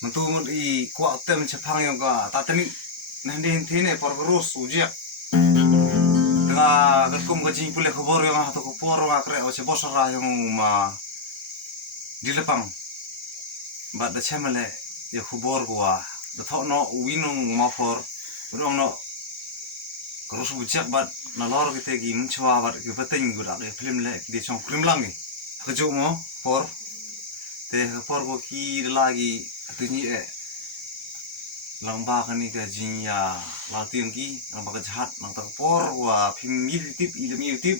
Mentu di kuat tem cepang yang ka tatani nanti hintine pergerus ujia. Tengah gerkum gaji pulih kubur yang atau kupur ngakre oce bosora yang ma di lepang. Bat da cemele ya kubur gua. Da thok no winung mafor. Urang no kerus ujia bat nalor kita gi mencua bat ke peteng gua ke film le di cong film langi. Kejuk mo por. Te por gua ki lagi atunya lamba kan ni gaji ya latih ki lamba kejahat nang terpor wa film YouTube ilmu YouTube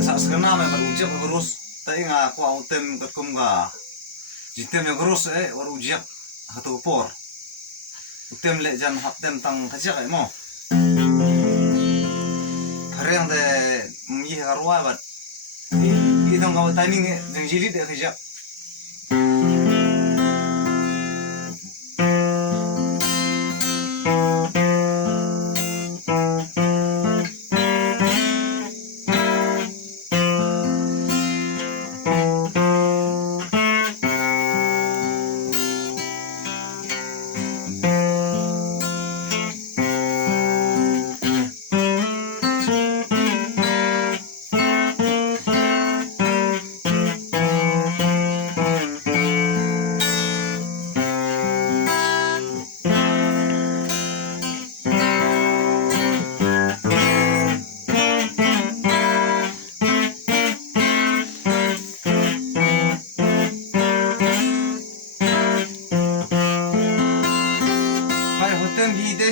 saat sekarang memang berujiak terus tapi nggak aku autem ketkum ga jitem yang terus baru ujiak atau por utem le jan haptem tang kajak mo karena de mungkin harua bat itu nggak timing yang jilid ya kajak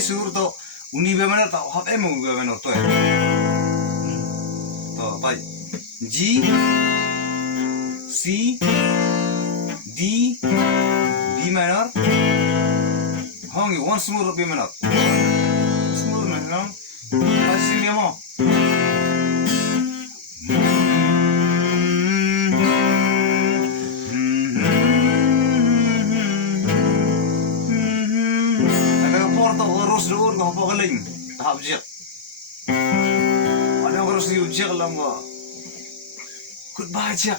sur to uni benar tau hap emu benar to to baik G C D B minor hongi one smooth B minor smooth minor pasti ni mo terus dur kau apa keling tahap jek ada harus diujek lah gua kut bajak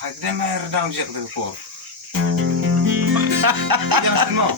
kayak demer dang jek tu por jangan mau